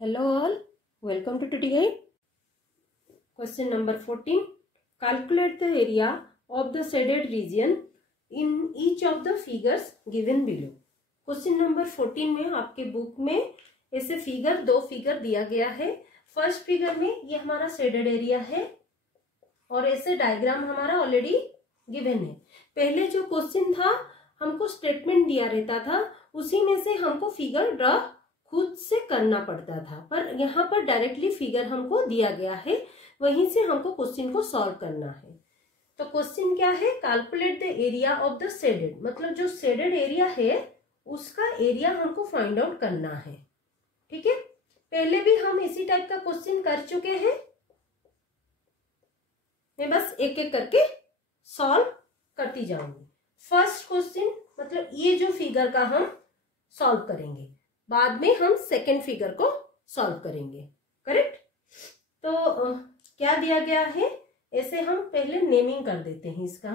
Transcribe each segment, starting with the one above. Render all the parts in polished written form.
Hello all, welcome to Tutti Guide. Question number 14. Calculate the area of the shaded region in each of the figures given below. Question number 14 में आपके book में ऐसे दो figure दिया गया है. First figure में ये हमारा शेडेड एरिया है और ऐसे डायग्राम हमारा ऑलरेडी गिवन है. पहले जो क्वेश्चन था हमको स्टेटमेंट दिया रहता था, उसी में से हमको फिगर ड्रॉ खुद से करना पड़ता था, पर यहाँ पर डायरेक्टली फिगर हमको दिया गया है, वहीं से हमको क्वेश्चन को सॉल्व करना है. तो क्वेश्चन क्या है? Calculate the area of the shaded, मतलब जो शेडेड एरिया है उसका एरिया हमको फाइंड आउट करना है. ठीक है, पहले भी हम इसी टाइप का क्वेश्चन कर चुके हैं. मैं बस एक एक करके सॉल्व करती जाऊंगी. फर्स्ट क्वेश्चन मतलब ये जो फिगर का हम सॉल्व करेंगे, बाद में हम सेकेंड फिगर को सॉल्व करेंगे. करेक्ट. तो क्या दिया गया है, ऐसे हम पहले नेमिंग कर देते हैं इसका.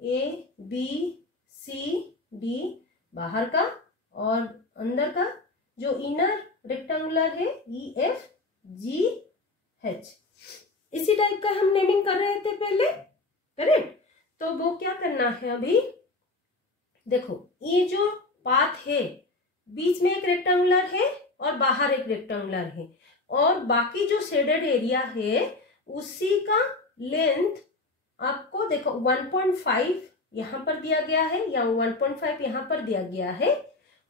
ए बी सी डी बाहर का और अंदर का जो इनर रेक्टेंगुलर है ई एफ जी एच. इसी टाइप का हम नेमिंग कर रहे थे पहले. करेक्ट. तो वो क्या करना है, अभी देखो ये जो पाथ है बीच में एक रेक्टेंगुलर है और बाहर एक रेक्टेंगुलर है, और बाकी जो शेडेड एरिया है उसी का लेंथ आपको देखो 1.5 यहाँ पर दिया गया है या 1.5 यहाँ पर दिया गया है,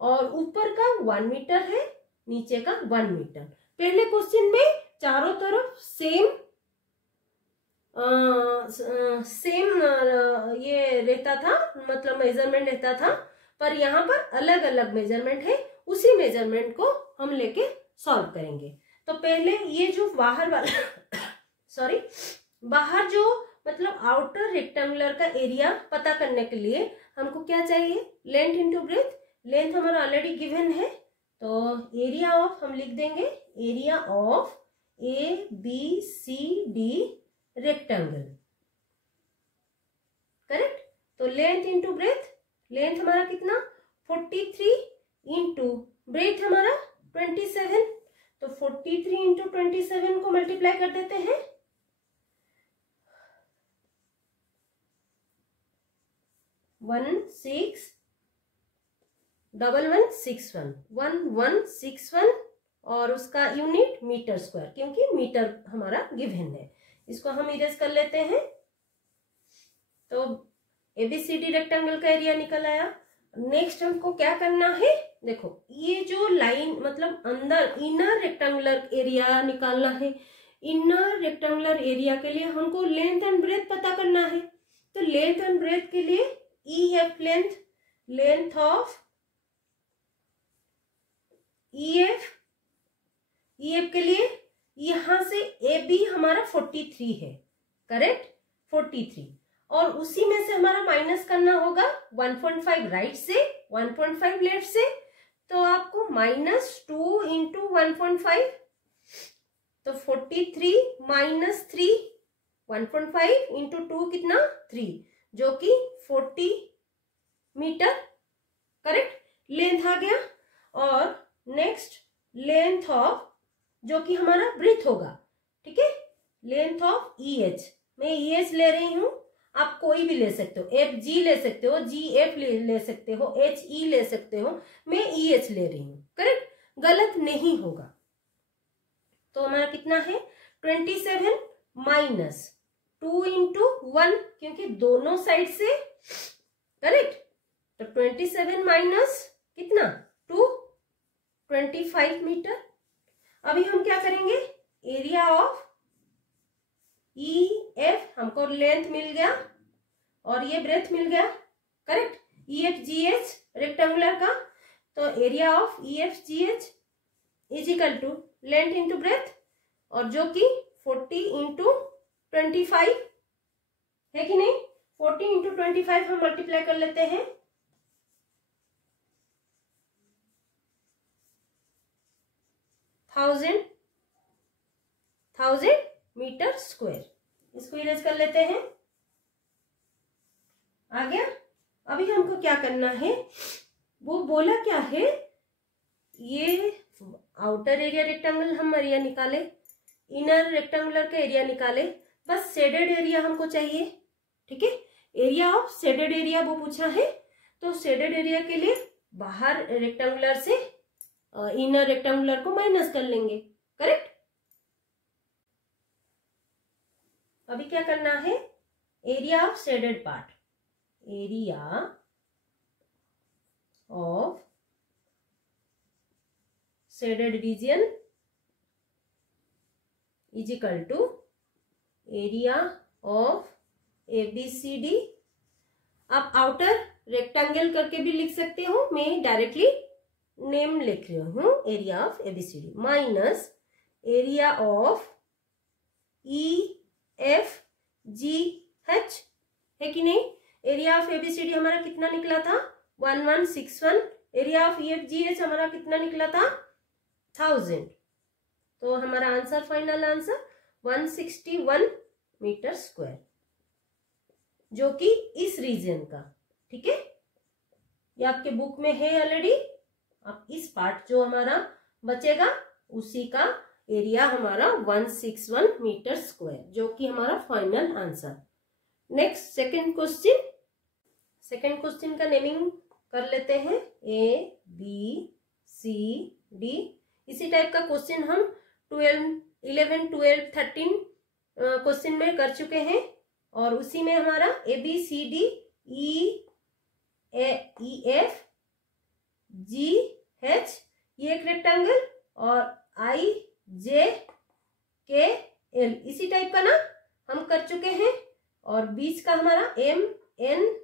और ऊपर का 1 मीटर है, नीचे का 1 मीटर. पहले क्वेश्चन में चारों तरफ सेम ये रहता था, मतलब मेजरमेंट रहता था, पर यहाँ पर अलग अलग मेजरमेंट है. उसी मेजरमेंट को हम लेके सॉल्व करेंगे. तो पहले ये जो बाहर वाला बाहर जो मतलब आउटर रेक्टेंगुलर का एरिया पता करने के लिए हमको क्या चाहिए, लेंथ इंटू ब्रेथ. लेंथ हमारा ऑलरेडी गिवन है, तो एरिया ऑफ हम लिख देंगे area of A B C D rectangle. Correct. तो लेंथ इंटू ब्रेथ, लेंथ हमारा कितना 43 इंटू ब्रेथ हमारा 27. तो 43 इंटू 27 को मल्टीप्लाई कर देते हैं. 1161 और उसका यूनिट मीटर स्क्वायर, क्योंकि मीटर हमारा गिवन है. इसको हम इरेज कर लेते हैं. तो एबीसीडी रेक्टेंगल का एरिया निकल आया. नेक्स्ट हमको क्या करना है, देखो ये जो लाइन मतलब अंदर इनर रेक्टेंगुलर एरिया निकालना है. इनर रेक्टेंगुलर एरिया के लिए हमको लेंथ एंड ब्रेथ पता करना है. तो लेंथ एंड ब्रेथ के लिए E F length of E F के लिए यहां से ए बी हमारा 43 है. करेक्ट. 43, और उसी में से हमारा माइनस करना होगा 1.5 राइट से 1.5 लेफ्ट से. तो आपको -2 इंटू 1.5, तो 43 माइनस 3, 1.5 इंटू 2 कितना 3, जो कि 40 मीटर. करेक्ट. लेंथ आ गया. और नेक्स्ट लेंथ ऑफ जो कि हमारा ब्रेथ होगा. ठीक है. लेंथ ऑफ ई एच, मैं ई एच ले रही हूं, आप कोई भी ले सकते हो, एफ जी ले सकते हो, जी एफ ले सकते हो, एच ई ले सकते हो, मैं ई एच ले रही हूं. करेक्ट. गलत नहीं होगा. तो हमारा कितना है 27 माइनस 2 इंटू 1, क्योंकि दोनों साइड से. करेक्ट. तो 27 माइनस कितना 2, 25 मीटर. अभी हम क्या करेंगे, एरिया ऑफ ई एफ, हमको लेंथ मिल गया और ये ब्रेथ मिल गया. Correct. E F G H rectangular का, तो area of E F G H is equal to length into breadth, और जो कि 40 इंटू 25 है कि नहीं. 40 इंटू 25 हम मल्टीप्लाई कर लेते हैं. 1000 मीटर स्क्वायर. इसको इरेज कर लेते हैं. आ गया. अभी हमको क्या करना है, वो बोला क्या है, ये आउटर एरिया रेक्टेंगल हम एरिया निकाले, इनर रेक्टेंगुलर का एरिया निकाले, बस शेडेड एरिया हमको चाहिए। ठीक है, एरिया ऑफ शेडेड एरिया वो पूछा है, तो शेडेड एरिया के लिए बाहर रेक्टेंगुलर से इनर रेक्टेंगुलर को माइनस कर लेंगे। करेक्ट। अभी क्या करना है, area of shaded part, area of shaded region is equal to area of ABCD। आप आउटर रेक्टेंगल करके भी लिख सकते हो, मैं डायरेक्टली नेम लिख रही हूं, area of ABCD minus area of EFGH, है कि नहीं। एरिया ऑफ ABCD हमारा कितना निकला था, 1161। एरिया ऑफ EFGH हमारा कितना निकला था, 1000। तो हमारा answer, final answer 161 metre square, जो कि इस रीजन का। ठीक है, ये आपके बुक में है ऑलरेडी। अब इस पार्ट जो हमारा बचेगा उसी का एरिया हमारा 161 मीटर स्क्वायर, जो कि हमारा final answer. Next second question, second question का नेमिंग कर लेते हैं, ABCD। इसी टाइप का क्वेश्चन हम 11, 12, 13 क्वेश्चन में कर चुके हैं, और उसी में हमारा ABCD EFGH ये एक रेक्टेंगल, और IJKL इसी टाइप का ना हम कर चुके हैं, और बीच का हमारा MNOP।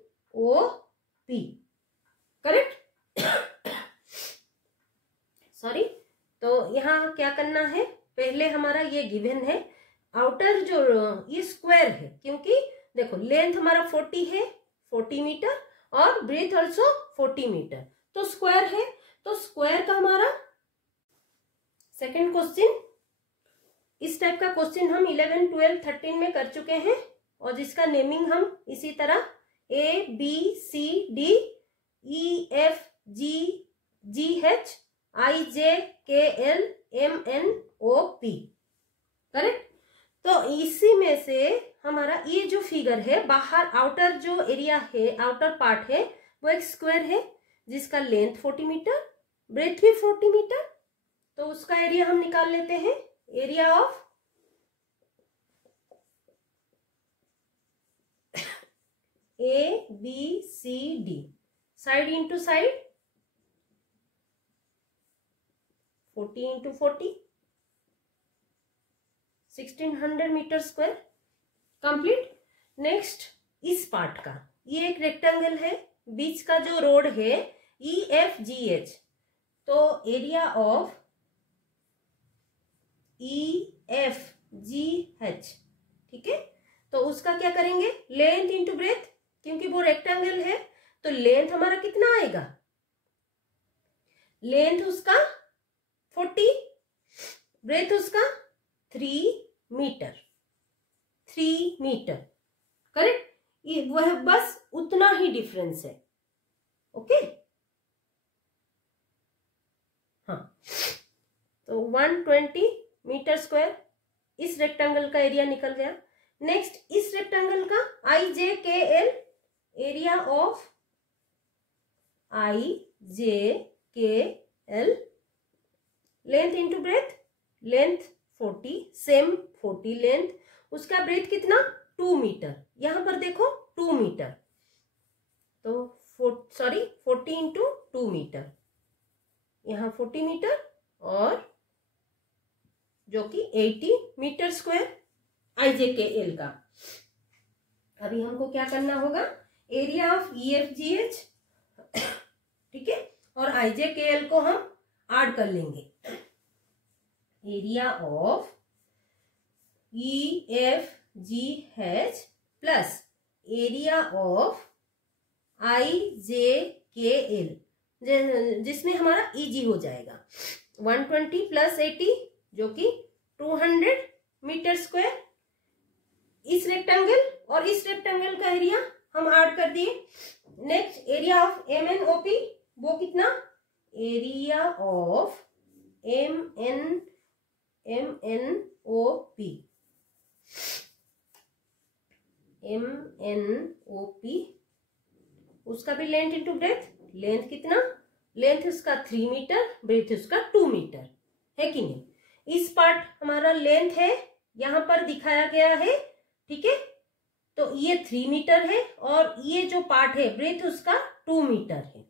करेक्ट। सॉरी, तो यहाँ क्या करना है, पहले हमारा ये गिवन है, आउटर जो ये स्क्वायर है, क्योंकि देखो लेंथ हमारा 40 है, 40 मीटर, और ब्रेथ ऑल्सो 40 मीटर, तो स्क्वायर है। तो स्क्वायर का हमारा सेकंड क्वेश्चन, इस टाइप का क्वेश्चन हम 11, 12, 13 में कर चुके हैं, और जिसका नेमिंग हम इसी तरह ABCD EFGH IJKL MNOP। Correct. तो इसी में से हमारा ये जो फिगर है, बाहर आउटर जो एरिया है, आउटर पार्ट है, वो एक स्क्वायर है जिसका लेंथ 40 मीटर, ब्रेथ भी 40 मीटर। तो उसका एरिया हम निकाल लेते हैं, area of ABCD, side into side, 40 into 40, 1600 metre square. Complete. Next इस पार्ट का, ये एक रेक्टेंगल है, बीच का जो रोड है EFGH, तो एरिया ऑफ EFGH, ठीक है, तो उसका क्या करेंगे, लेंथ इंटू ब्रेथ, क्योंकि वो रेक्टेंगल है, तो लेंथ हमारा कितना आएगा, लेंथ उसका 40, ब्रेथ उसका 3 मीटर, 3 मीटर। करेक्ट। वह बस उतना ही डिफरेंस है। ओके। हाँ, तो 120 मीटर स्क्वायर इस रेक्टेंगल का एरिया निकल गया। नेक्स्ट इस रेक्टेंगल का IJKL, area of IJKL, length into breadth, length 40, same 40 length, उसका ब्रेथ कितना 2 मीटर, यहां पर देखो 2 मीटर, तो 40 इंटू 2 मीटर, यहां 40 मीटर, और जो कि 80 मीटर स्क्वायर IJKL का। अभी हमको क्या करना होगा, एरिया ऑफ EFGH, ठीक है, और IJKL को हम ऐड कर लेंगे। Area of EFGH plus area of IJKL, जिसमें हमारा EG हो जाएगा 120 प्लस 80, जो कि 200 मीटर स्क्वायर। इस रेक्टेंगल और इस रेक्टेंगल का एरिया हम ऐड कर दिए। नेक्स्ट एरिया ऑफ MNOP, वो कितना, एरिया ऑफ MNOP, उसका भी लेंथ इंटू ब्रेथ, लेंथ कितना, लेंथ उसका 3 मीटर, ब्रेथ उसका 2 मीटर है कि नहीं। इस पार्ट हमारा लेंथ है, यहां पर दिखाया गया है, ठीक है। तो ये 3 मीटर है और ये जो पार्ट है ब्रेथ उसका 2 मीटर है।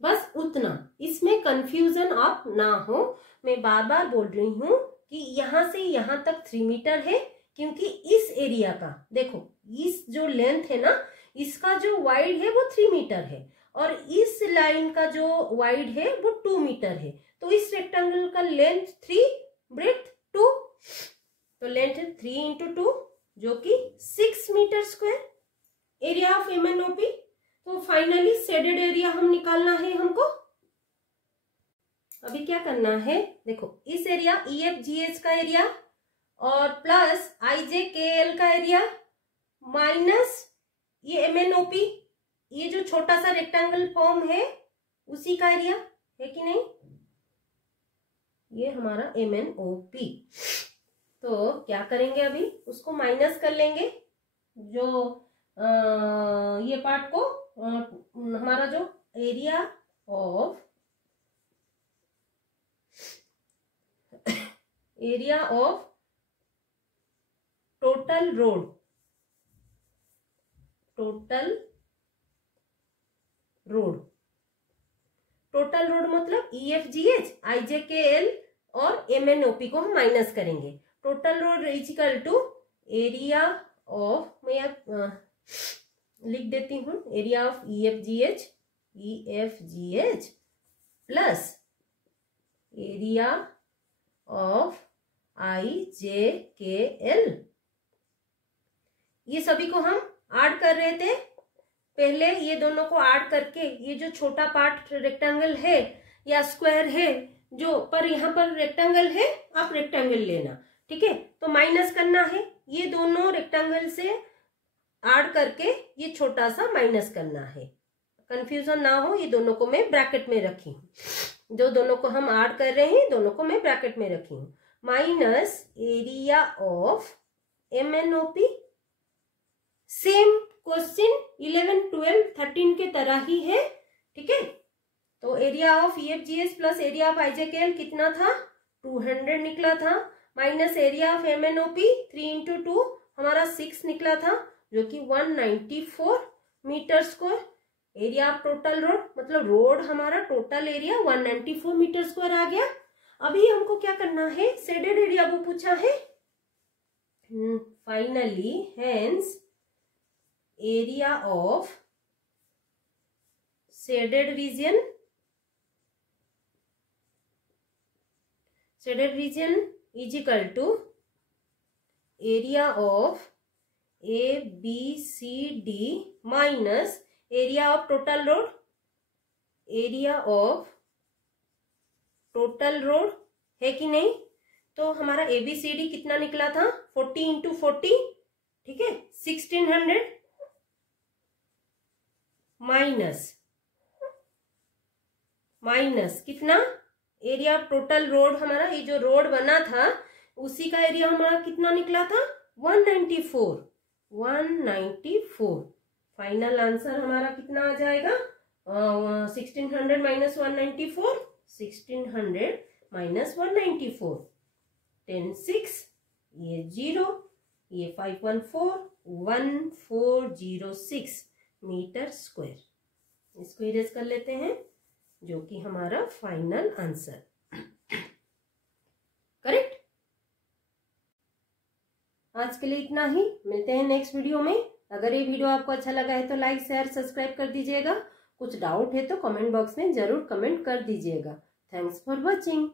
बस उतना, इसमें कंफ्यूजन आप ना हो। मैं बार बार बोल रही हूं कि यहां से यहां तक 3 मीटर है, क्योंकि इस एरिया का देखो, इस जो लेंथ है ना, इसका जो वाइड है वो 3 मीटर है और इस लाइन का जो वाइड है वो 2 मीटर है। तो इस रेक्टेंगल का लेंथ 3, ब्रेथ 2, तो लेंथ 3 इंटू 2 जो कि 6 metre square, area of MNOP। तो फाइनली शेडेड एरिया हम निकालना है हमको। अभी क्या करना है, देखो इस एरिया EFGH का एरिया और प्लस IJKL का एरिया माइनस ये MNOP, ये जो छोटा सा रेक्टेंगल फॉर्म है उसी का एरिया है कि नहीं, ये हमारा MNOP। तो क्या करेंगे, अभी उसको माइनस कर लेंगे, जो ये पार्ट को हमारा जो एरिया ऑफ टोटल रोड मतलब EFGH, IJKL और MNOP को हम माइनस करेंगे। Total road is equal to area of, मैं लिख देती हूँ, area of EFGH plus area of IJKL। ये सभी को हम ऐड कर रहे थे पहले, ये दोनों को ऐड करके ये जो छोटा पार्ट रेक्टेंगल है या स्क्वायर है, जो पर यहाँ पर रेक्टेंगल है, आप रेक्टेंगल लेना, ठीक है। तो माइनस करना है, ये दोनों रेक्टेंगल से ऐड करके ये छोटा सा माइनस करना है, कंफ्यूजन ना हो। ये दोनों को मैं ब्रैकेट में रखी हूँ, जो दोनों को हम ऐड कर रहे हैं दोनों को मैं ब्रैकेट में रखी हूँ, minus area of MNOP। Same question 11, 12, 13 के तरह ही है, ठीक है। तो area of EFGH plus area of IJKL कितना था, 200 निकला था, minus area of MNOP 3 into 2 हमारा 6 निकला था, जो कि 194 metre square. Area of total road मतलब रोड हमारा टोटल एरिया 194 मीटर स्क्वायर आ गया। अभी हमको क्या करना है, शेडेड एरिया वो पूछा है। Finally hence area of shaded region is equal to area of ABCD minus area of total road. Area of total road है कि नहीं, तो हमारा ABCD कितना निकला था, 40 इंटू 40, ठीक है, 1600 माइनस कितना, एरिया ऑफ टोटल रोड हमारा, ये जो रोड बना था उसी का एरिया हमारा कितना निकला था, 194। फाइनल आंसर हमारा कितना आ जाएगा, 1600 माइनस 194, 1600 माइनस 194, 10 6, ये 0, ये 514, 1406 मीटर स्क्वायर। इसको इरेज कर लेते हैं, जो कि हमारा फाइनल आंसर करेक्ट। आज के लिए इतना ही, मिलते हैं नेक्स्ट वीडियो में। अगर ये वीडियो आपको अच्छा लगा है तो लाइक शेयर सब्सक्राइब कर दीजिएगा। कुछ डाउट है तो कमेंट बॉक्स में जरूर कमेंट कर दीजिएगा। Thanks for watching.